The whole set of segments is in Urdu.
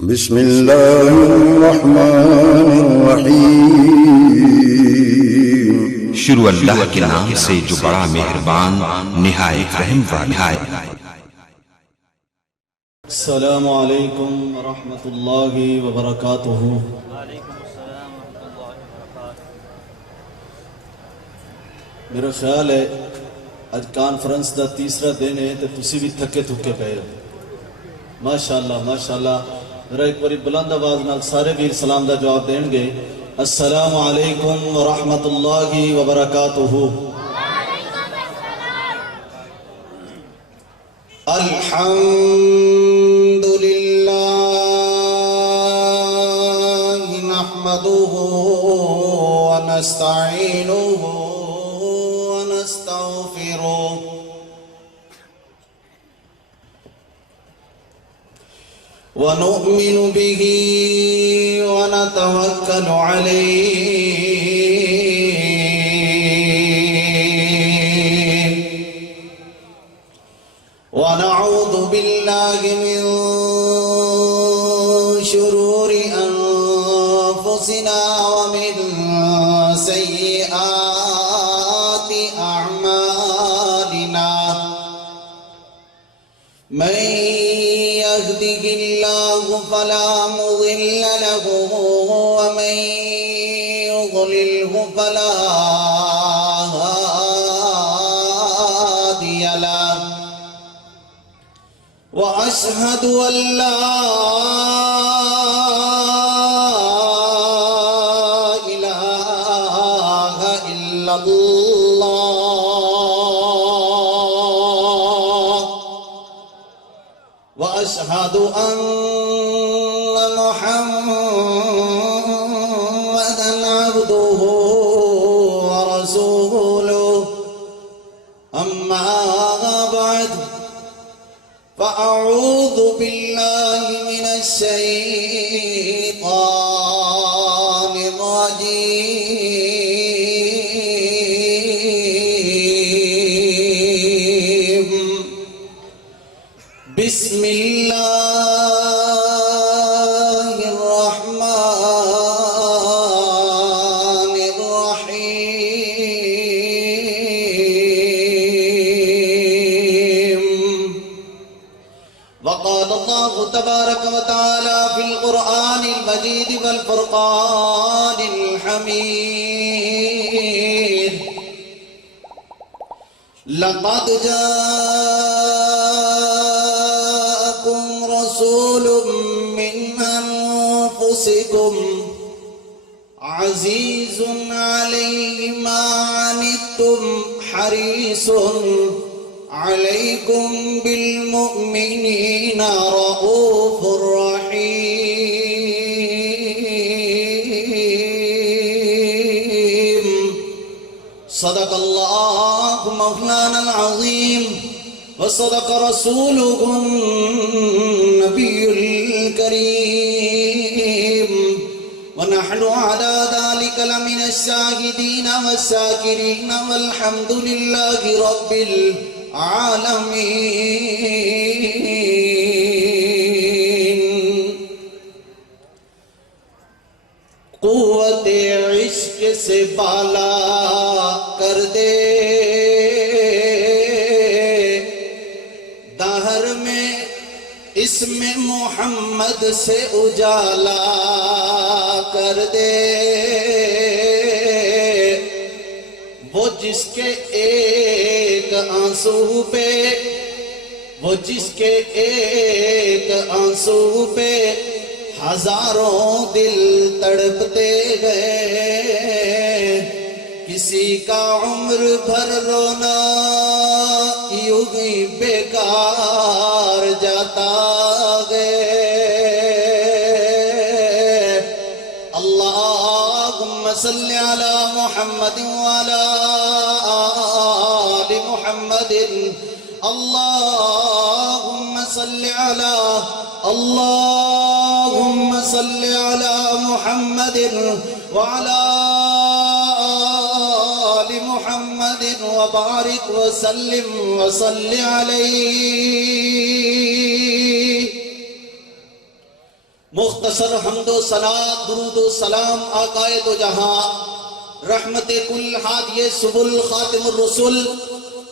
بسم اللہ الرحمن الرحیم۔ شروع اللہ کے نام سے جو بڑا مہربان نہایت رحم والا ہے۔ السلام علیکم ورحمۃ اللہ وبرکاتہ۔ میرا خیال ہے اج کانفرنس دا تیسرا دن ہے تو تسی بھی تھکے تھکے پے ہو۔ ماشاءاللہ ماشاءاللہ، ذرا ایک باری بلند آواز نال سارے ویر سلام دا جواب دیں گے۔ السلام علیکم ورحمۃ اللہ وبرکاتہ۔ الحمد للہ نحمده ونستعینه ونستغفره ونؤمن به ونتوكل عليه ونعوذ بالله من شرور أنفسنا ومن سيئات أعمالنا، من يهده الله فلا مضل له ومن يضلله فلا هادي له، وأشهد أن لا إله إلا الله، وأشهد أن محمدًا عبده ورسوله، أما بعد فأعوذ بالله من الشيطان الرجيم، بسم الله الرحمن الرحيم. وقال الله تبارك وتعالى في القرآن المجيد والفرقان الحميد: لقد جاءكم رسول من أنفسكم عزيز عليه ما عنتم حريص عليكم بالمؤمنين رؤوف رحيم. صدق الله مولانا العظيم وصدق رسوله النبي الكريم، ونحن على ذلك لمن الشاهدين والشاكرين والحمد لله رب العالمين. قوت عشق سے بالا کر دے دہر میں اسم محمد سے اجالا کر دے، وہ جس کے ایک آنسو پہ ہزاروں دل تڑپتے گئے، کسی کا عمر بھر رونا یوں ہی بیکار جاتا گئے. اللہم صلی علی محمد وعلی آل محمد. اللہم صلی علی محمد وعلی آل محمد وبارک وسلم وصلی علیہ. مختصر حمد و ثنا درود و سلام آقائے دو جہاں رحمت کل ہادی سبل خاتم الرسل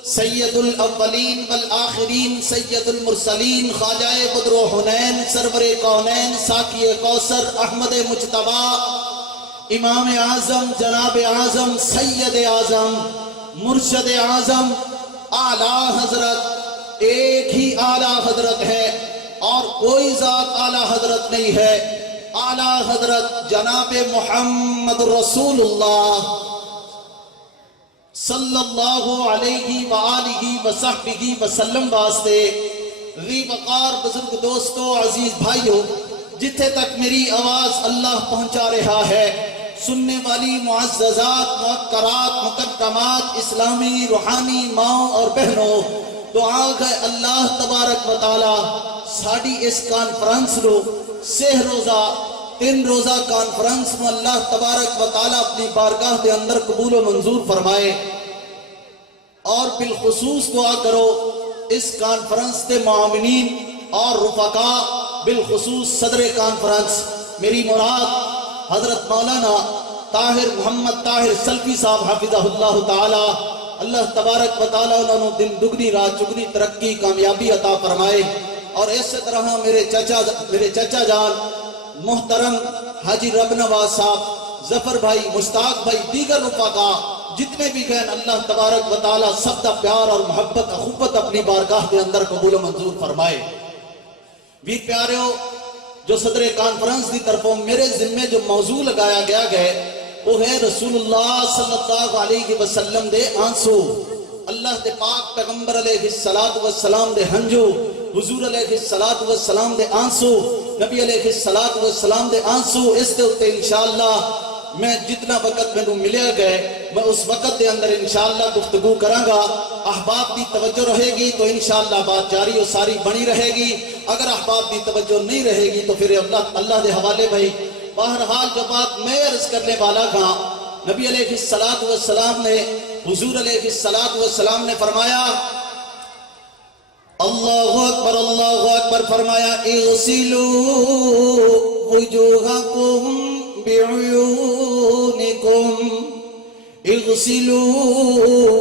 سید الاولین والآخرین سید المرسلین خواجہ بدر و حنین سرور کونین ساقی کوثر احمد مجتبی امام اعظم جناب اعظم سید اعظم مرشد اعظم اعلیٰ حضرت ایک ہی اعلیٰ حضرت ہے اور کوئی ذات اعلیٰ حضرت نہیں ہے. اعلیٰ حضرت جناب محمد رسول اللہ صلی اللہ علیہ وآلہ وصحبہ وسلم واسطے ذی وقار بزرگ دوستو عزیز بھائیو جتھے تک میری آواز اللہ پہنچا رہا ہے سننے والی معززات موقرات مقدمات اسلامی روحانی ماں اور بہنوں دعا ہے اللہ تبارک و تعالی ساڑی اس کانفرنس رو سہ روزہ 3 روزہ کانفرنس میں اللہ تبارک و تعالی اپنی بارگاہ دے اندر قبول و منظور فرمائے اور بالخصوص دعا کرو اس کانفرنس دے معاملین اور رفقاء بالخصوص صدر کانفرنس میری مراد حضرت مولانا طاہر محمد طاہر سلفی صاحب حفظہ اللہ تعالی اللہ تبارک و تعالی انہوں نے دن دگنی رات چگنی ترقی کامیابی عطا فرمائے اور اس طرح میرے چچا جان محترم حاجی رب نواز صاحب ظفر بھائی مشتاق بھائی دیگر رفقاء جتنے بھی گئے اللہ تبارک و تعالی سب کا پیار اور محبت اخوت اپنی بارگاہ کے اندر قبول و منظور فرمائے. بھی پیاریو جو صدر کانفرنس دی طرفوں میرے ذمے جو موضوع لگایا گیا گئے وہ ہے رسول اللہ صلی اللہ علیہ وسلم دے آنسو اللہ دے پاک پیغمبر علیہ السلام دے ہنجو حضور علیہ السلام دے آنسو نبی علیہ السلام دے آنسو اس دے ہوتے انشاءاللہ میں جتنا وقت میں نو ملے گئے میں اس وقت دے اندر انشاءاللہ گفتگو کروں گا. احباب دی توجہ رہے گی تو انشاءاللہ بات جاری و ساری بنی رہے گی اگر احباب دی توجہ نہیں رہے گی تو پھر اللہ دے حوالے بھائی بہرحال جو بات میں عرض کرنے والا گا نبی علیہ السلام نے حضور علیہ السلام نے فرمایا اللہ اکبر فرمایا اغسلوا وجوہکم بعیونکم اغسلوا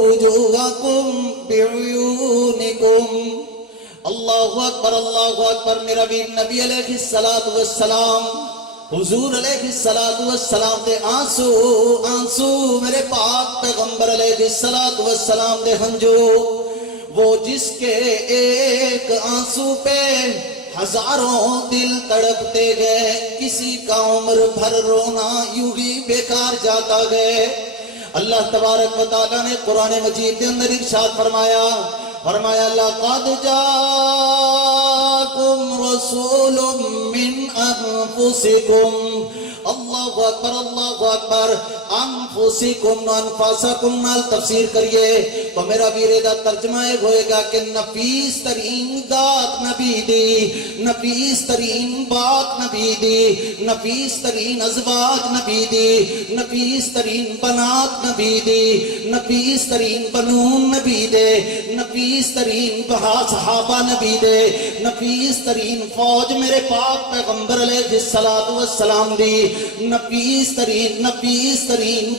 وجوہکم بعیونکم اللہ اکبر میرا بھی نبی علیہ السلام حضور علیہ السلام دے آنسو میرے پاک پیغمبر علیہ السلام دے ہنجو وہ جس کے ایک آنسو پہ ہزاروں دل تڑپتے گئے کسی کا عمر بھر رونا یوں ہی بیکار جاتا گئے. اللہ تبارک و تعالیٰ نے قرآن مجید کے اندر ارشاد فرمایا لقد جاءکم رسول من انفسکم اللہ اکبر انفسکم انفسکم نال تفسیر کریے تو میرا ویرے دا ترجمہ ایک ہوئے گا کہ نفیس ترین ذات نبی دی نفیس ترین بات نبی دی نفیس ترین ازواج نبی دی نفیس ترین بنات نبی دی نفیس ترین بنون نبی دے نفیس ترین صحابہ نبی دے نفیس ترین فوج میرے پاک پیغمبر علیہ السلام دی نفیس ترین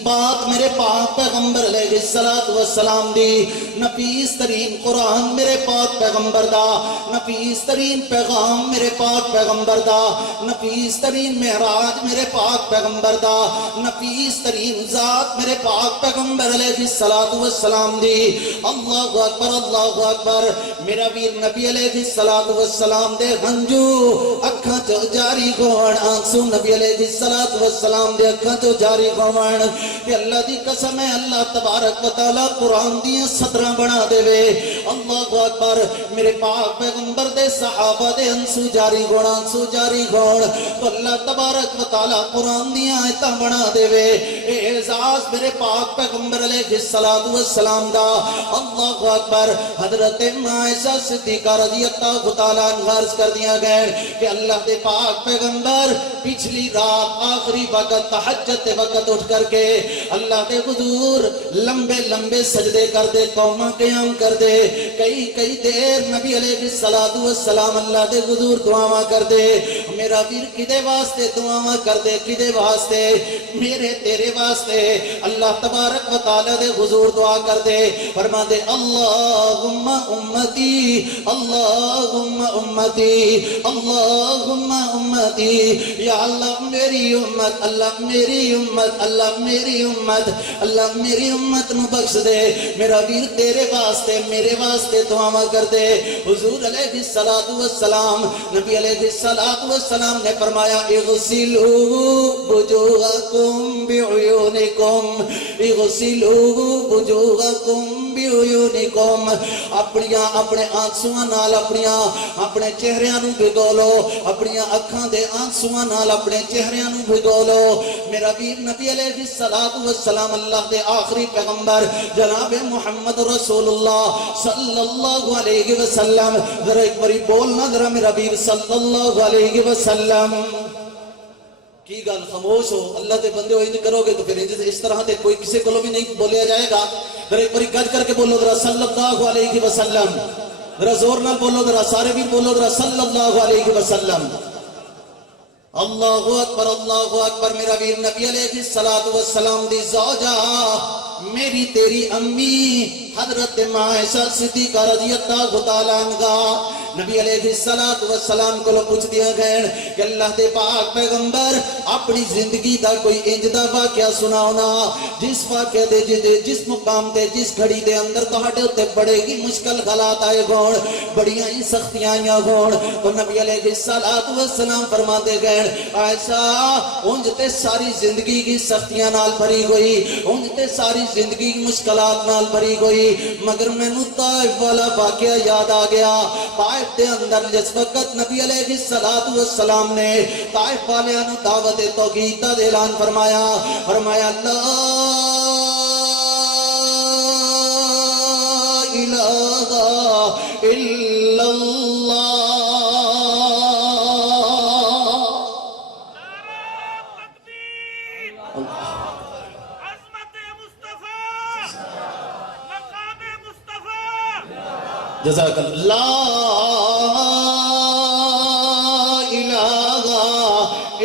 بات میرے پاک پیغمبر علیہ السلام دی نفیس ترین قرآن میرے پاک پیغمبر دا نفیس ترین پیغام میرے پاک پیغمبر دا نفیس ترین معراج میرے پاک پیغمبر دا نفیس ترین ذات میرے پاک پیغمبر علیہ السلام دی. اللہ اکبر میرا ویر نبی علیہ السلام دے ہنجو اکھاں چو جاری گون آنسو نبی علیہ السلام دے اکھاں چو جاری گون کہ اللہ دی قسم ہے اللہ تبارک و تعالی قرآن دیاں سطرہ بنا دے وے. اللہ اکبر میرے پاک پیغمبر دے صحابہ دے آنسو جاری گون تو اللہ تبارک و تعالی قرآن دیاں آیتاں بنا دے وے. اعزاز میرے پاک پیغمبر علیہ السلام دا. اللہ اکبر حضرت عائشہ صدیقہ رضی اللہ تعالیٰ عنہ عرض کر دیا گئے کہ اللہ دے پاک پیغمبر پیغمبر پچھلی رات آخری وقت تہجد وقت اٹھ کر کے اللہ دے حضور لمبے لمبے سجدے کر دے، قوماں قیام کر دے، کئی کئی دیر نبی علیہ السلام اللہ دے حضور دعاواں کر دے۔ میرا ویر کدے واسطے دعاواں کر دے، کدے واسطے؟ میرے تیرے واسطے۔ اللہ تبارک و تعالی دے حضور دعا کر دے، فرما دے اللہم امتی اللہم امتی اللہم امتی، یا اللہ میری امت، اللہ میری امت، اللہ میری امت، اللہ میری امت نو بخش دے۔ میرا ویر تیرے واسطے میرے واسطے دعاواں کر دے۔ حضور علیہ السلام نبی علیہ السلام نے فرمایا اغسلوا وجوہکم بعیونکم، اغسلوا وجوہکم بعیونکم، اپنے آنسواں نال اپنے چہریاں نو بھگو لو، اپنی اکھاں دے آنسواں نال اپنے چہریاں نو بھگو لو۔ میرا ویر نبی علیہ السلام اللہ دے آخری پیغمبر جناب محمد رسول اللہ صلی اللہ علیہ وسلم، ذرا ایک باری بولنا ذرا میرا ویر صلی اللہ علیہ وسلم۔ کی گل خاموش ہو، اللہ دے بندے ہو انج کرو گے تو پھر اس طرح تے کوئی کسی کو بھی نہیں بولیا جائے گا۔ ذرا ایک باری گج کر کے بولو ذرا صلی اللہ علیہ وسلم، ذرا زور نال بولو، ذرا سارے بھی بولو ذرا صلی اللہ علیہ وسلم۔ اللہ اکبر۔ میرا ویر نبی علیہ السلام دی زوجہ میری تیری امی حضرت عائشہ صدیقہ رضی اللہ تعالیٰ عنہا نبی علیہ السلام کو پوچھ دیا گئے کہ اللہ دے پاک پیغمبر اپنی زندگی دا کوئی انج دا واقعہ سناؤنا جس واقعے دے جس مقام دے جس گھڑی دے اندر تہاڈے اوتے بڑے ہی مشکل حالات آئے ہون، بڑیاں ہی سختیاں آئیاں ہون۔ تو نبی علیہ السلام فرما دے گئے عائشہ انج تے ساری زندگی کی سختیاں نال بھری ہوئی، انج تے ساری زندگی کی مشکلات نال بھری ہوئی، مگر میں نو طائف والا واقعہ یاد آ گیا۔ طائف دے اندر جس وقت نبی علیہ السلام نے طائف والیاں نو دعوت توحید دا اعلان فرمایا لا الہ الا اللہ، جزاک اللہ، لا الہ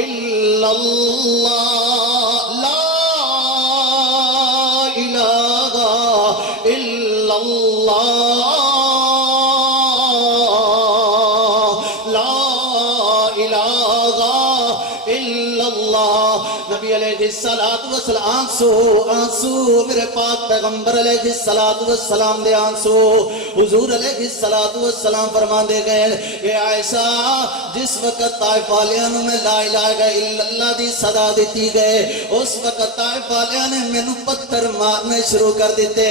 الا اللہ، لا الہ الا اللہ، لا الہ الا اللہ۔ نبی علیہ السلام آنسو میرے پاک پیغمبر علیہ السلام دے آنسو، حضور علیہ السلام فرما دے گئے اے عائشہ جس وقت طائف والیاں میں لا الہ الا اللہ دی صدا دیتی گئے اس وقت طائف والیاں نے مینوں پتھر مارنے شروع کر دیتے،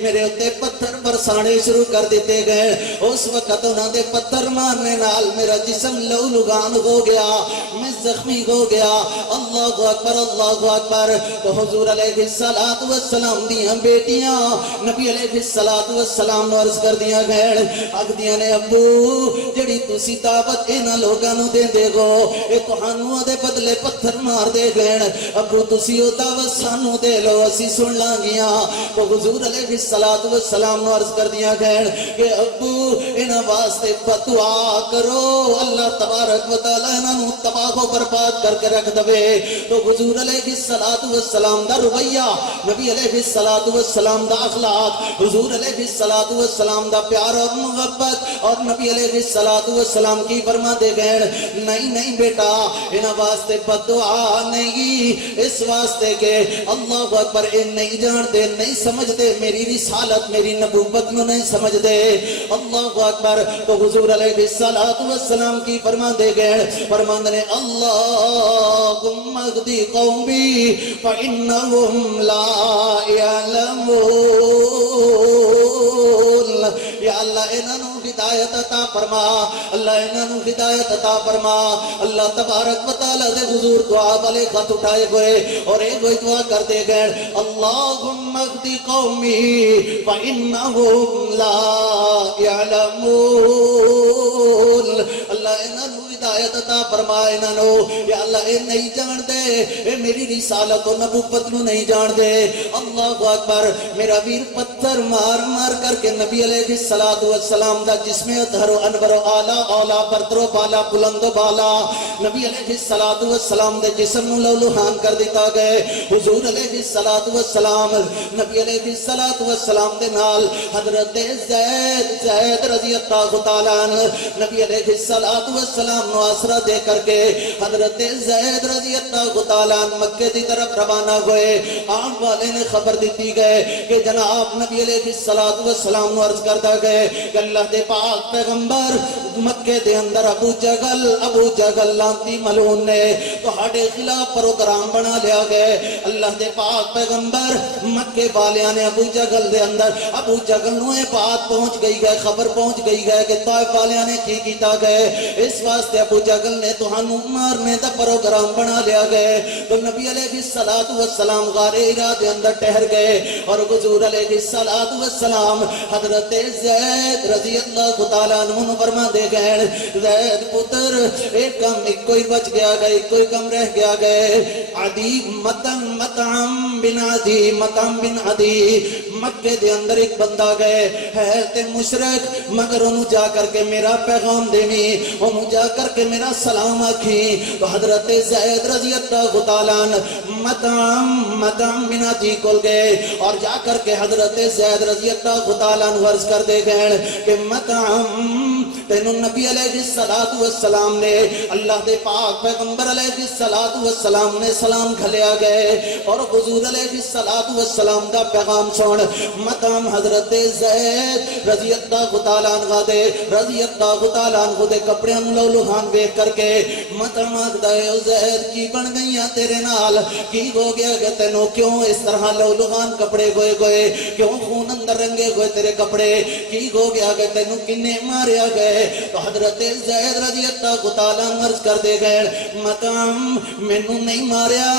میرے اوتے پتھر برسانے شروع کر دیتے گئے۔ اس وقت انہاں دے پتھر مارنے نال میرا جسم لہو لگان ہو گیا، میں زخمی ہو گیا۔ اللہ اکبر اللہ اکبر۔ تو حضور علیہ السلام دیاں بیٹیاں نبی علیہ السلام نو عرض کر دیا گئے آکھدیاں نے ابو جڑی تسی دعوت انہاں لوکاں نو دیندے ہو اے تہانوں دے بدلے پتھر مار دے گئے، ابو تسی او دعوت سانو دے لو اسی سن لانگیاں۔ تو حضور علیہ السلام نو عرض کر دیا گئے کہ ابو انہاں واسطے دعا کرو اللہ تبارک و تعالی انہاں نو تباہ و برباد کر کے رکھ دے۔ تو حضور علیہ السلام دا رویہ، نبی علیہ السلام دا اخلاق، حضور علیہ السلام دا پیار اور محبت، اور نبی علیہ السلام کی فرما دے گئے نہیں بیٹا انہاں واسطے بد دعا نہیں، اس واسطے کہ اللہ اکبر اے نہیں جانتے نہیں سمجھتے میری رسالت میری نبوت میں نہیں سمجھتے، اللہ اکبر۔ تو حضور علیہ السلام کی فرما دے گئے فرماندے نے اللہم اہدی قومی فإنہم لا يعلمون، یا اللہ انہاں نو ہدایت عطا فرما، اللہ انہاں نو ہدایت عطا فرما۔ اللہ تبارک و تعالی دے حضور دعا والے خط اٹھائے ہوئے اور ایک وہی دعا کر دے گئے اللہم اہدی قومی فإنہم لا يعلمون، اللہ انہاں نو ہدایت عطا فرما انہاں نو یا اللہ اے نہیں جان دے اے میری رسالت و نبوت نو نہیں جان دے اللہ اکبر میرا ویر پتھر مار مار کر کے نبی علیہ الصلوۃ والسلام دا جسم اطہر و انور و اعلی اولا برتر و بالا بلند و بالا نبی علیہ الصلوۃ والسلام دے جسم نو لولوہان کر دیتا گئے حضور علیہ الصلوۃ والسلام نبی علیہ الصلوۃ والسلام دے نال حضرت زید رضی اللہ تعالی عنہ نبی علیہ الصلوۃ والسلام نو آسرا دے کر کے حضرت زید رضی اللہ تعالی عنہ مکے دی طرف روانہ ہوئے آن والے نے خبر دیتی گئے کہ جناب نبی علیہ الصلوۃ والسلام نو عرض کرتا گئے کہ اللہ دے پاک پیغمبر مکے دے اندر ابو جہل لانتی ملعون نے تہاڈے خلاف پروگرام بنا لیا گئے اللہ دے پاک پیغمبر مکے والیاں نے ابو جہل دے اندر ابو جہل نو یہ بات پہنچ گئی ہے خبر پہنچ گئی ہے کہ طائف والیاں نے کی کیتا گئے اس واسطے ابو جہل نے تہانوں مارنے دا پروگرام بنا لیا گئے تو نبی علیہ الصلوۃ والسلام غار ہرا دے اندر ٹھہر گئے اور حضور علیہ الصلوۃ والسلام حضرت زید رضی اللہ تعالی عنہ فرما دے گئے زید پتر ایک کم ایک کوئی بچ گیا گئے کوئی کم رہ گیا گئے عدی مطعم بن عدی مکے دے اندر ایک بندہ گئے ہے تے مشرک مگر انہوں جا کر کے میرا پیغام دینی انہوں جا کر کے میرا سلام آکھی تو حضرت زید رضی اللہ تعالی عنہ مطعم بن عدی کول گئے اور جا کر کے حضرت زید رضی اللہ تعالی عنہ عرض کر دے گئے کہ مطعم تینوں نبی علیہ الصلوۃ والسلام نے اللہ دے پاک پیغمبر علیہ الصلوۃ والسلام نے سلام کھلیا گئے اور حضور علیہ الصلوۃ والسلام دا پیغام سن مطعم حضرت زید رضی اللہ تعالی عنہ دے کپڑے نو لوہان ویکھ کر کے مطعم آکھدا ہے زید کی بن گئیاں تیرے نال کی ہو گیا کہ تینوں کیوں اس طرح لوہان کپڑے گئے کیوں خون اندر رنگے ہوئے تیرے کپڑے کی ہو گیا کہ تینوں کنے ماریا گئے تو حضرت زید رضی اللہ تعالیٰ عرض کر دے گئے مطعم مینوں نہیں ماریا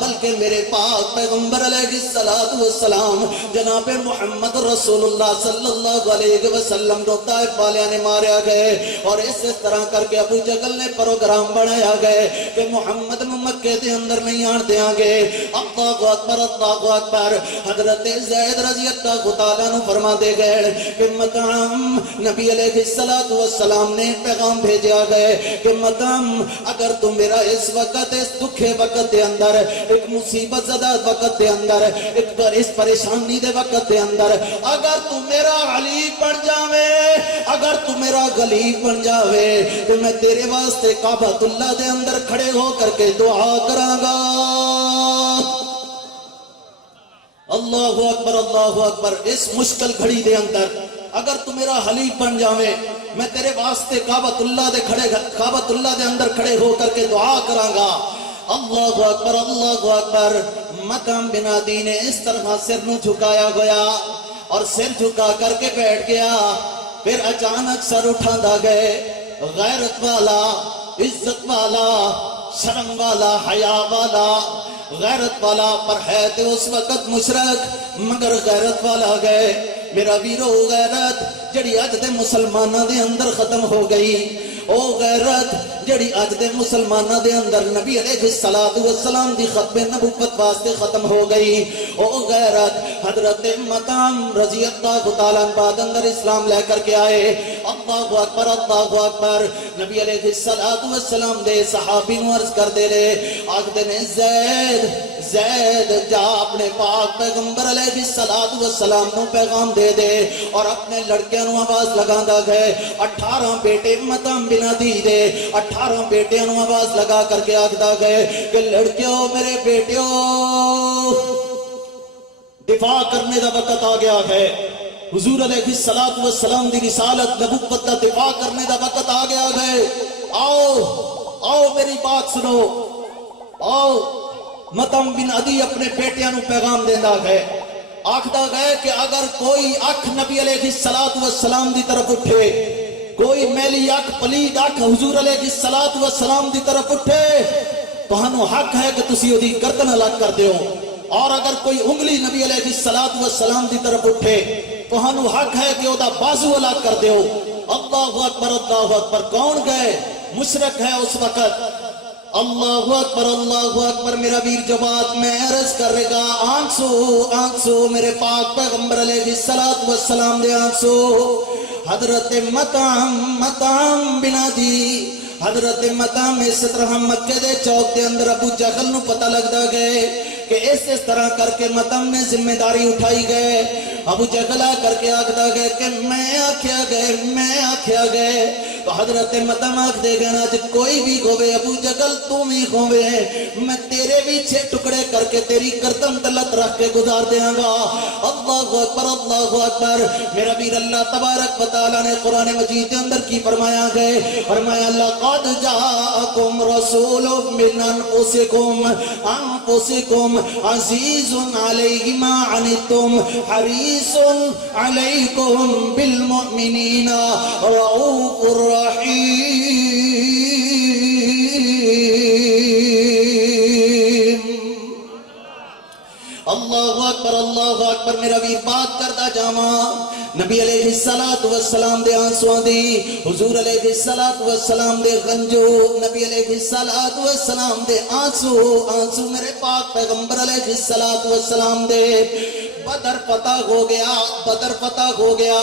بلکہ میرے پاک پیغمبر علیہ الصلوۃ والسلام جناب محمد رسول اللہ صلی اللہ علیہ وسلم کو طائف والے نے ماریا گئے اور اس طرح کر کے ابو جہل نے پروگرام بنایا گئے کہ محمد نو مکے دے اندر نہیں آن دیاں گے اللہ اکبر حضرت زید رضی اللہ تعالیٰ عنہ فرما دے گئے کہ مطعم نبی علیہ الصلوۃ والسلام نے پیغام بھیجا گئے کہ مطعم اگر تم میرا اس وقت اس دکھے وقت دے اندر ایک مصیبت زدہ وقت دے اندر ایک اس پریشانی دے وقت دے اندر اگر تم میرا غلیب بن جاوے اگر تم میرا غلیب بن جاوے تو میں تیرے واسطے کعبۃ اللہ دے اندر کھڑے ہو کر کے دعا کراں گا اللہ اکبر اس مشکل گھڑی دے اندر اگر تو میرا حلیف بن جاوے میں تیرے واسطے کعبۃ اللہ دے اندر کھڑے ہو کر کے دعا کراں گا اللہ اکبر مطعم بن عدی نے اس طرح سر نو جھکایا گیا اور سر جھکا کر کے بیٹھ گیا پھر اچانک سر اٹھاندا گئے غیرت والا عزت والا شرم والا حیا والا غیرت والا پر ہے تے اس وقت مشرک مگر غیرت والا گئے میرا ویرو غیرت جڑی اج دے مسلماناں دے اندر ختم ہو گئی او غیرت جڑی اج دے مسلماناں دے اندر نبی علیہ الصلوۃ والسلام دی ختم نبوت واسطے ختم ہو گئی او غیرت حضرت مطعم رضی اللہ تعالیٰ عنہ بعد اندر اسلام لے کر کے آئے اللہ اکبر نبی علیہ الصلوۃ والسلام دے صحابی نو عرض کر دے رہے آکھدے نے زید جا اپنے پاک پیغمبر علیہ الصلوۃ والسلام نو پیغام دے دے اور اپنے لڑکیاں نو آواز لگاندا گئے 18 بیٹے مطعم بن عدی دے 18 بیٹیاں نو آواز لگا کر کے آکھدا گئے کہ لڑکیوں میرے بیٹیوں دفاع کرنے دا وقت آ گیا ہے حضور علیہ الصلوۃ والسلام دی رسالت نبوت دا دفاع کرنے دا وقت آ گیا ہے آؤ میری بات سنو آؤ مطعم بن عدی اپنے بیٹیاں نو پیغام دیندا گئے آکھدا گئے کہ اگر کوئی اکھ نبی علیہ الصلوۃ والسلام دی طرف اٹھے کوئی میلی اکھ پلید اکھ حضور علیہ الصلوۃ والسلام دی طرف اٹھے تہانوں حق ہے کہ تسی اودی گردن الگ کر دیو اور اگر کوئی انگلی نبی علیہ الصلوۃ والسلام دی طرف اٹھے تہانوں حق ہے کہ اودا بازو الگ کر دیو اللہ اکبر کون گئے مشرق ہے اس وقت. اللہ اکبر میرا ویر جو بات میں عرض کر رہے گا آنکھ سو میرے پاک پیغمبر علیہ الصلوۃ والسلام دے آنکھ سو. حضرت مطعم بنا دی حضرت مطعم اس طرح مکے دے چوک دے اندر ابو جہل نو پتہ لگدا گئے کہ اس طرح کر کے مطعم نے ذمہ داری اٹھائی گئے. ابو جہل کر کے آکھدا گئے کہ میں آکھیا گئے تو حضرت مطعم آکھ دے گا نا کوئی بھی ہوئے ابو جہل تو بھی ہوئے میں تیرے بھی 6 ٹکڑے کر کے تیری گردن تلت رکھ کے گزار دیاں گا. اللہ اکبر میرا ویر اللہ تبارک و تعالی نے قرآن مجید کے اندر کی فرمایا گئے فرمایا لقد جاءکم رسول من انفسکم عزیز علیہ ما عنتم حریص علیکم بالمؤمنین رؤوف الرحیم. اللہ اکبر میرا ویر بات کرتا جاواں نبی علیہ الصلوۃ والسلام دے آنسواں دی حضور علیہ الصلوۃ والسلام دے غنجو نبی علیہ الصلوۃ والسلام دے آنسو میرے پاک پیغمبر علیہ الصلوۃ والسلام دے. بدر فتح ہو گیا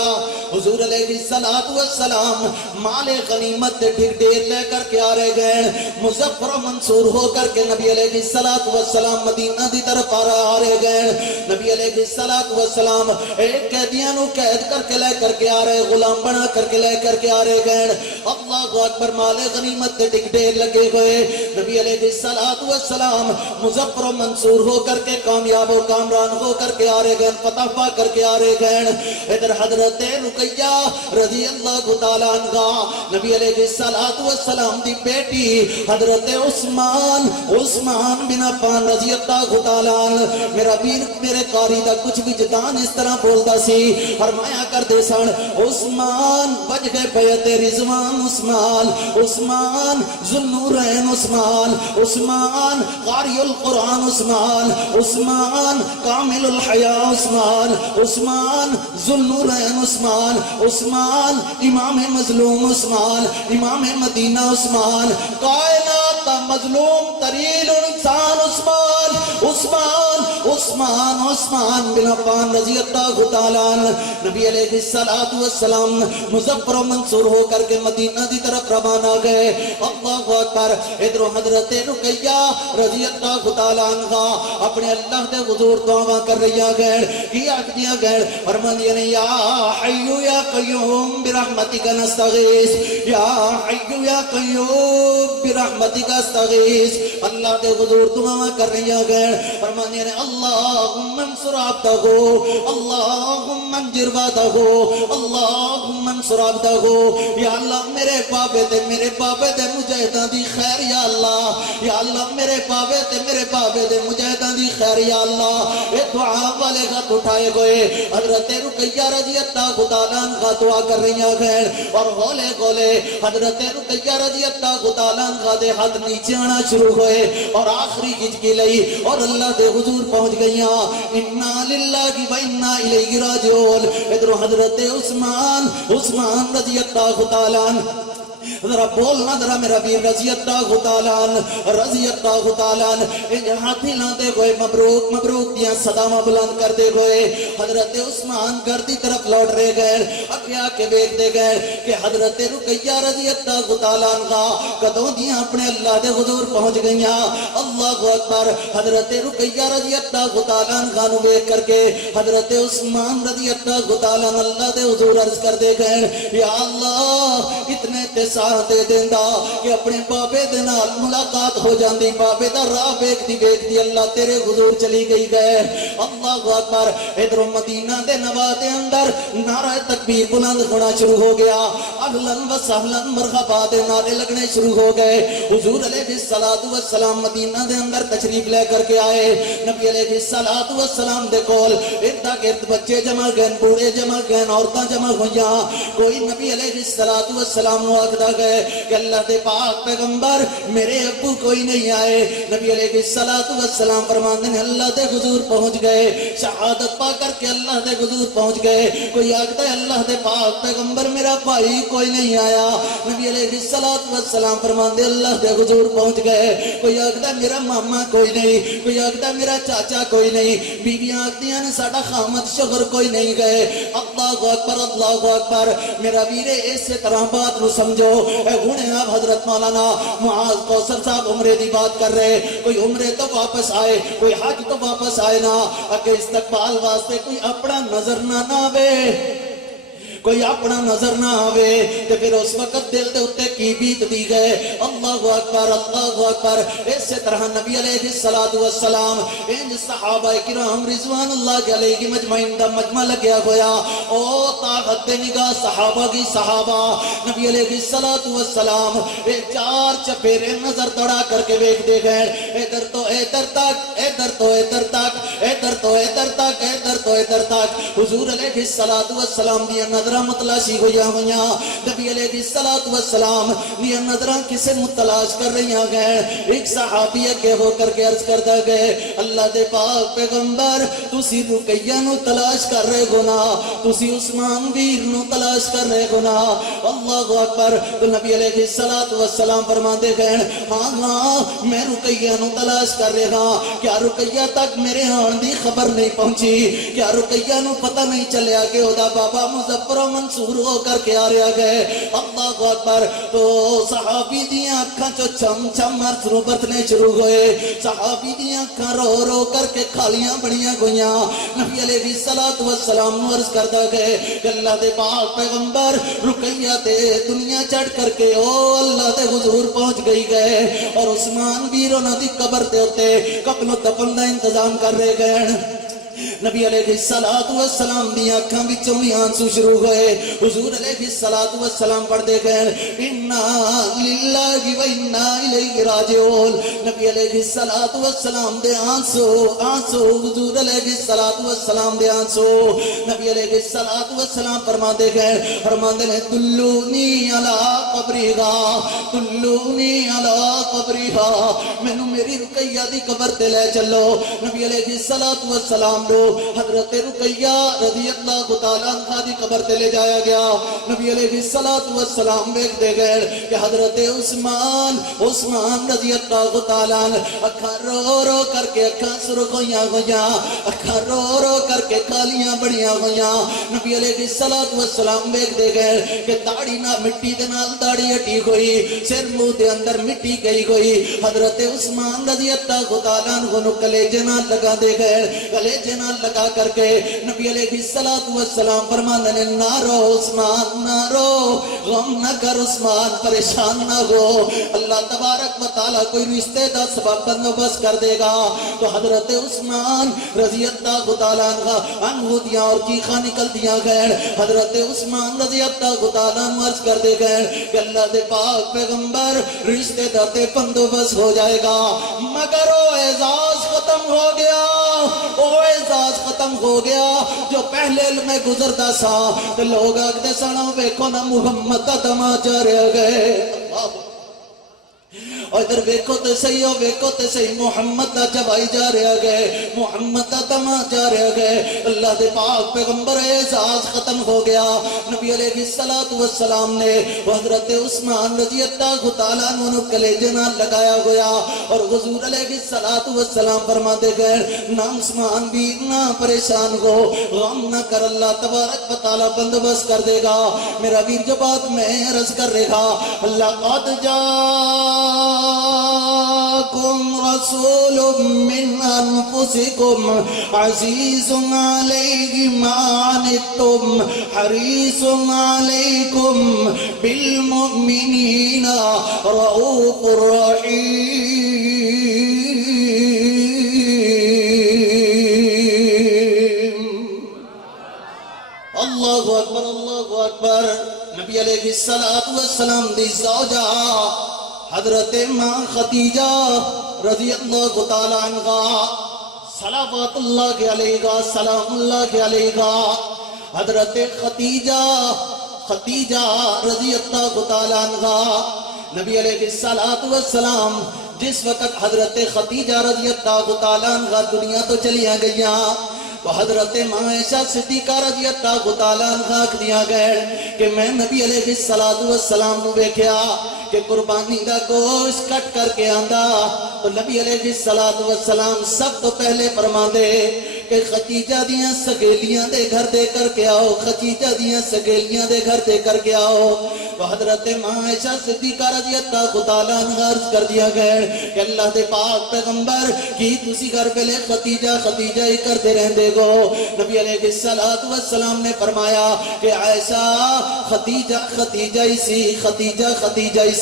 حضور علیہ الصلوۃ والسلام مال غنیمت دے ڈھیر لے کر کے آ رہے گئے مظفر و منصور ہو کر کے نبی علیہ الصلوۃ والسلام مدینہ دی طرف آ رہے گئے. نبی علیہ الصلوۃ والسلام ایک قیدیاں نو قید کر کے لے کر کے آ رہے غلام بنا کر کے لے کر کے آ رہے گئے. اللہ اکبر مال غنیمت دے ڈھیر لگے ہوئے نبی علیہ الصلوۃ والسلام مظفر و منصور ہو کر کے کامیاب و کامران ہو کر کے آ رہے گئے فتح پا کر کے آ رہے گئے. ادھر حضرت رقیہ رضی اللہ تعالیٰ عنہ نبی علیہ الصلوۃ والسلام دی بیٹی حضرت عثمان بن عفان رضی اللہ تعالیٰ عنہ میرا ویر میرے قاری دا کچھ بھی جتان اس طرح بولتا سی فرمایا کر دے سن عثمان وجہ بیعت رضوان عثمان ذوالنورین عثمان قاری القرآن عثمان کامل الحیاء عثمان ذوالنورین عثمان امام مظلوم امام مدینہ کائنات کا مظلوم ترین انسان عثمان بن عفان رضی اللہ تعالیٰ عنہ نبی علیہ الصلوۃ والسلام مظفر و منصور ہو کر کے مدینہ دی طرف روانہ گئے. اللہ اکبر ادھر حضرت رقیہ رضی اللہ تعالیٰ عنہ اپنے اللہ دے حضور دعا کر رہی گئے کی آخدیاں گئے فرماندیاں نے یا حی یا قیوم برحمتک نستغیث یا حی یا قیوم برحمتک استغیث. اللہ دے حضور دعا کر رہی گئے فرماندیاں نے اللہم انصر عبدہ اللہم انجر وعدہ اللہم انصر عبدہ. یا اللہ میرے بابے دے مجاہداں دی خیر یا اللہ میرے بابے دے مجاہداں دی خیر یا اللہ. اے دعا والے ہاتھ اٹھائے گئے حضرت رقیہ رضی اللہ تعالیٰ عنہ دعا کر رہی ہیں اور گولے حضرت رقیہ رضی اللہ تعالیٰ عنہ دے ہاتھ نیچے آنا شروع ہوئے اور آخری گجکی لئی اور اللہ دے حضور پہنچ گئیاں. انا للہ و انا الیہ راجعون. ادھر حضرت عثمان رضی اللہ تعالیٰ عنہ ذرا بولنا ذرا میرا ویر رضی اللہ تعالیٰ عنہ ہاتھی لاندے ہوئے مبروک دیاں صدامہ بلند کر دے ہوئے حضرت عثمان گھر دی طرف لوٹ رہے گئے. اگے آ کے دیکھ دے گئے کہ حضرت رقیہ رضی اللہ تعالیٰ عنہ کدوں دیاں اپنے اللہ دے حضور پہنچ گئیاں. اللہ اکبر حضرت رقیہ رضی اللہ تعالیٰ عنہ نو دیکھ کر کے حضرت عثمان رضی اللہ تعالیٰ عنہ اللہ دے حضور عرض کر دے گئے یا اللہ اتنے تساہ دے دیندا کہ اپنے بابے دے نال ملاقات ہو جاندی بابے دا راہ ویکھ دی اللہ تیرے حضور چلی گئے. اللہ اکبر ادھر مدینہ دے نوا دے اندر نعرہ تکبیر بلند ہونا شروع ہو گیا. اہلن و سہلن مرحبا دے نعرے لگنے شروع ہو گئے. حضور علیہ الصلوۃ والسلام مدینہ دے اندر تشریف لے کر کے آئے. نبی علیہ الصلوۃ والسلام دے کول اردا گرد بچے جمع گئے بوڑھے جمع گئے عورتاں جمع ہوئیاں. کوئی نبی علیہ الصلوۃ والسلام نو آکھدا کرتا گئے کہ اللہ دے پاک پیغمبر میرے ابو کوئی نہیں آئے. نبی علیہ السلام فرماندے ہیں اللہ دے حضور پہنچ گئے, شہادت پا کر کے اللہ دے حضور پہنچ گئے. کوئی آگتا ہے اللہ دے پاک پیغمبر میرا بھائی کوئی نہیں آیا. نبی علیہ السلام فرماندے اللہ دے حضور پہنچ گئے. کوئی آگتا ہے میرا ماما کوئی نہیں, کوئی آگتا ہے میرا چاچا کوئی نہیں, بیویاں آگتیاں نے ساڑا خامد شغر کوئی نہیں گئے. اللہ اکبر اللہ اکبر. میرا ویرے اس سے طرح بات نو سمجھو. اے گھنے آپ حضرت مولانا معاذ کوثر صاحب عمرے دی بات کر رہے, کوئی عمرے تو واپس آئے, کوئی حج تو واپس آئے نا, اگر استقبال واسطے کوئی اپنا نظر نہ آوے, کوئی اپنا نظر نہ آوے تو پھر اس وقت دل دے اتے کی بیت دی گئے. اللہ اکبر اللہ اکبر. اس سے طرح نبی علیہ السلام انج صحابہ کرام رضوان اللہ علیہ مجمعین دا مجمع لگیا ہویا. او طاقت نگاہ صحابہ کی صحابہ نبی علیہ السلام چار چپیرے نظر دوڑا کر کے بیک دے گئے. ادھر تو ادھر تک, ادھر تو ادھر تک, ادھر تو ادھر تک, ادھر تو ادھر تک. حضور علیہ السلام دیا نظر متلاشی ہویا ہویا. نبی علیہ السلام دیا نظرہ کسے متلاش کر رہی گئے. ایک صحابی اگے ہو کر کے عرض کردہ گئے اللہ دے پاک پیغمبر تسی رقیہ نو تلاش کر رہے گنا, تسی عثمان ویر نو تلاش کر رہے گنا. اللہ اکبر. تو نبی علیہ السلام فرما دے گئے ہاں ہاں میں رقیہ نو تلاش کر رہے ہاں. کیا رقیہ تک میرے آن دی خبر نہیں پہنچی, کیا رقیہ نو پتہ نہیں چلیا کہ او دا بابا مظفر منصور ہو کر کے آ رہا گئے. اللہ اکبر. تو صحابی دیاں اکھاں چو چم چم مرسرو برتنے شروع ہوئے. صحابی دیاں اکھاں رو رو کر کے کھالیاں بڑیاں گویاں. نبی علیہ السلام نو عرض کردہ گئے کہ اللہ دے پاک پیغمبر رقیہ تے دنیا چڑھ کر کے او اللہ دے حضور پہنچ گئی گئے اور عثمان بیروں نہ دی قبر تے ہوتے قبل و دفن دا انتظام کر رہے گئے. نبی علیہ السلام دیا اکھاں بچوں بھی آنسو شروع ہوئے. حضور علیہ السلام پڑھ دے گئے اِنَّا لِلَّهِ وَإِنَّا إِلَيْهِ راجعون. نبی علیہ السلام دے آنسو آنسو, حضور علیہ السلام دے آنسو. نبی علیہ السلام فرما دے گئے فرما دے لیں دلونی علی قبریہا, دلونی علی قبریہا, میں نو میری رقیہ دی قبر تے لے چلو. نبی علیہ السلام لو حضرت رقیہ رضی اللہ تعالیٰ عنہ دی قبر تے لے جایا گیا. نبی علیہ السلام بیک دے گئے کہ حضرت عثمان رضی اللہ تعالیٰ عنہ اکھاں رو رو کر کے اکھاں سرخویاں ہویاں, اکھاں رو رو کر کے کالیاں بڑیاں ہویاں. نبی علیہ السلام بیک دے گئے کہ داڑھی نہ مٹی دے نال داڑھی ہٹی ہوئی, سر منہ دے اندر مٹی گئی ہوئی. حضرت عثمان رضی اللہ تعالیٰ عنہ نو کلیجے نال لگا دے گئے. کلیجے نال لگا کر کے نبی علیہ السلام فرماندے نے نہ رو عثمان نہ رو, غم نہ کر عثمان, پریشان نہ ہو, اللہ تبارک و تعالیٰ کوئی رشتے دا سبب بندوبست کر دے گا. تو حضرت عثمان رضی اللہ تعالیٰ عنہ دیاں اور چیخاں نکل دیاں گئے. حضرت عثمان رضی اللہ تعالیٰ عنہ عرض کر دے گئے کہ اللہ دے پاک پیغمبر رشتے دا تے بندوبست ہو جائے گا مگر وہ اعزاز ختم ہو گیا, وہ اعزاز ختم ہو گیا جو پہلے میں گزرتا سا. تو لوگ آگتے سنو ویکھو نا محمد دا دماغ رہ گئے. اللہ اور ادھر ویکھو تے صحیح ہو, ویکھو تے صحیح محمد دا جوائی جا رہا گئے, محمد دا دماغ جا رہا گئے. اللہ دے پاک پیغمبر اعزاز ختم ہو گیا. نبی علیہ السلام نے حضرت عثمان رضی اللہ تعالیٰ عنہ کلیجے نال لگایا گیا اور حضور علیہ السلام فرما دے گئے نہ عثمان بھی نہ پریشان ہو, غم نہ کر, اللہ تبارک و تعالیٰ بندوبست کر دے گا. میرا ویر جو بات میں عرض کر رہا اللہ قد رسول من انفسكم عزيز عليه ما عنتم حريص عليكم بالمؤمنين رؤوف رحيم. اللہ اکبر اللہ اکبر. نبی علیہ السلام دی زوجہ حضرت ماں خدیجہ رضی اللہ تعالیٰ عنہ صلوات اللہ علیہ سلام اللہ علیہ. حضرت خدیجہ خدیجہ رضی اللہ تعالیٰ عنہ، نبی علیہ السلام جس وقت حضرت خدیجہ رضی اللہ تعالیٰ عنہ دنیا تو چلیاں گئیاں تو حضرت عائشہ صدیقہ رضی اللہ تعالیٰ عنہ دیا گئے کہ میں نبی علیہ السلام نو ویکھیا کہ قربانی دا گوشت کٹ کر کے آندا تو نبی علیہ السلام سب تو پہلے فرما دے کہ خدیجہ دیاں سگیلیاں دے گھر دے کر کے آؤ، خدیجہ دیاں سگیلیاں دے گھر دے کر کے آؤ۔ تو حضرت عائشہ صدیقہ رضی اللہ تعالیٰ عنہ عرض کر دیا گئے کہ اللہ دے پاک پیغمبر کی تسی گھر پہلے خدیجہ خدیجہ ہی کرتے رہندے گو۔ نبی علیہ السلام نے فرمایا کہ عائشہ خدیجہ خدیجہ ہی سی، خدیجہ خدیجہ ہی سی۔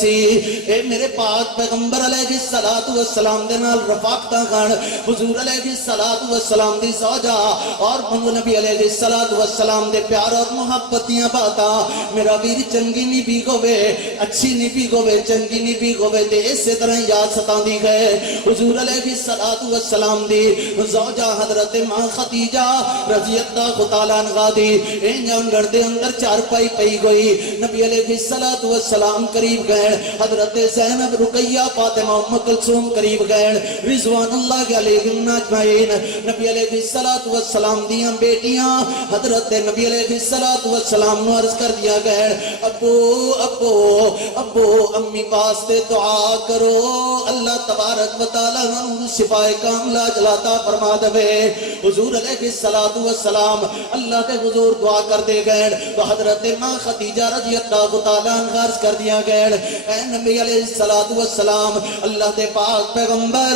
اے میرے پاک پیغمبر علیہ السلام دے نال رفاقتاں کھان حضور علیہ السلام دی زوجہ اور نبی علیہ السلام دے پیار اور محبتیاں باتاں میرا ویر چنگی نہیں بھی گوے، اچھی نہیں بھی گوے، چنگی نہیں بھی گوے تے اسی طرح یاد ستان دی گئے حضور علیہ السلام دی زوجہ حضرت ماں خدیجہ رضی اللہ تعالیٰ عنہ دی انجان گھر دے اندر چار پائی پئی گئی۔ نبی علیہ السلام قریب گئے، حضرت زینب رقیہ فاطمہ ام کلثوم قریب گئے رضوان اللہ علیہم اجمعین۔ نبی علیہ السلام دیاں بیٹیاں حضرت نبی علیہ السلام نو عرض کر دیا گئے ابو ابو ابو امی واسطے دعا کرو اللہ تبارک و تعالیٰ شفاء کاملہ عاجلہ فرما دے۔ حضور علیہ السلام اللہ کے حضور دعا کر دے گئے تو حضرت ماں خدیجہ رضی اللہ تعالیٰ عنہ عرض کر دیا گئے اے نبی علیہ السلام اللہ دے پاک پیغمبر،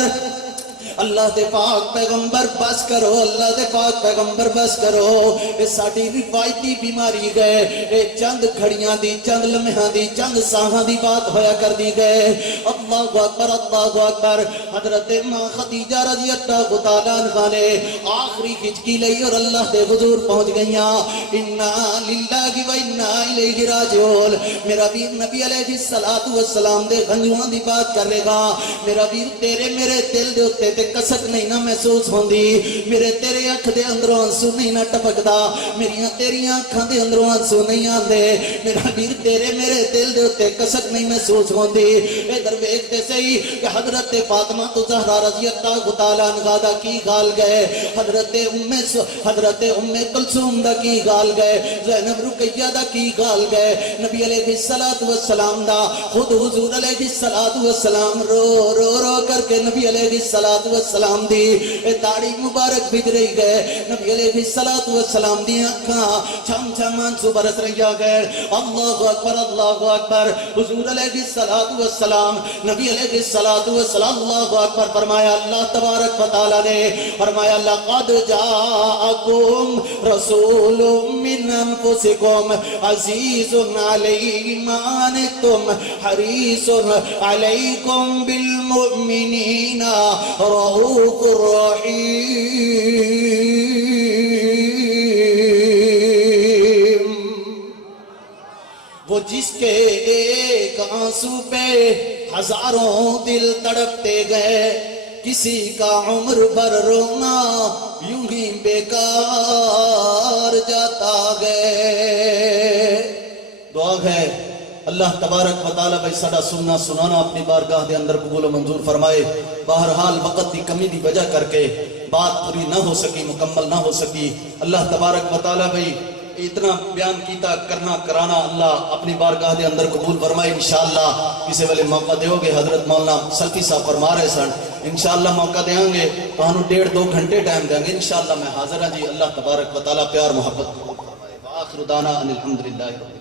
اللہ دے پاک پیغمبر بس کرو، اللہ دے پاک پیغمبر بس کرو۔ اے ساڑی روایتی بیماری گئے، اے چند کھڑیاں دی، چند لمحہ دی، چند ساہاں دی بات ہویا کر دی گئے۔ اللہ اکبر اللہ اکبر۔ حضرت ماں خدیجہ رضی اللہ تعالیٰ عنہ نے آخری ہچکی لئی اور اللہ دے حضور پہنچ گئیاں۔ انا للہ و انا الیہ راجعون۔ میرا ویر نبی علیہ السلام دے گنجوان دی بات کر لے گا، میرا ویر تیرے میرے دل دے اتے تے کسک نہیں نہ محسوس ہوندی، میرے تیرے اکھ دے اندروں آنسو نہیں نہ ٹپکدا، میریاں تیریاں اکھاں دے اندروں آنسو نہیں آندے، میرا ویر تیرے میرے دل دے اتے کسک نہیں محسوس ہوندی۔ ادھر ویکھتے سہی کہ حضرت فاطمہ زہرا رضی اللہ تعالیٰ عنہ دا کی گال گئے، حضرت ام کلثوم دا کی گال گئے، زینب رقیہ دا کی گال گئے، نبی علیہ السلام دا خود حضور علیہ السلام رو رو رو کر کے نبی علیہ السلام دی داڑھی مبارک بھج رہی گئے، نبی علیہ السلام دی آنکھاں چھم چھم آنسو برس رہی گئے۔ اللہ اکبر اللہ اکبر۔ حضور علیہ السلام نبی علیہ السلام اللہ اکبر فرمایا، اللہ تبارک و تعالیٰ نے فرمایا لقد جاءکم رسول من انفسکم عزیز علیہ ما عنتم حریص علیکم بالمؤمنین رؤوف رحیم۔ وہ جس کے ایک آنسو پہ ہزاروں دل تڑپتے گئے، کسی کا عمر بھر رونا یوں ہی بیکار جاتا گئے۔ دعا ہے اللہ تبارک و تعالیٰ بھائی ساڑا سننا سنانا اپنی بارگاہ دے اندر قبول و منظور فرمائے۔ بہرحال وقت دی کمی دی وجہ کر کے بات پوری نہ ہو سکی، مکمل نہ ہو سکی۔ اللہ تبارک و تعالیٰ بھائی اتنا بیان کیتا کرنا کرانا اللہ اپنی بارگاہ دے اندر قبول فرمائے۔ انشاءاللہ کسی والے موقع دے ہوگے، حضرت مولانا سلفی صاحب فرما رہے سن انشاءاللہ موقع دیں گے تو ہنو 1.5-2 گھنٹے ٹائم دیں گے انشاءاللہ۔ میں حاضر ہوں جی، اللہ تبارک و تعالیٰ پیار محبت۔ آخر دعوانا ان الحمدللہ۔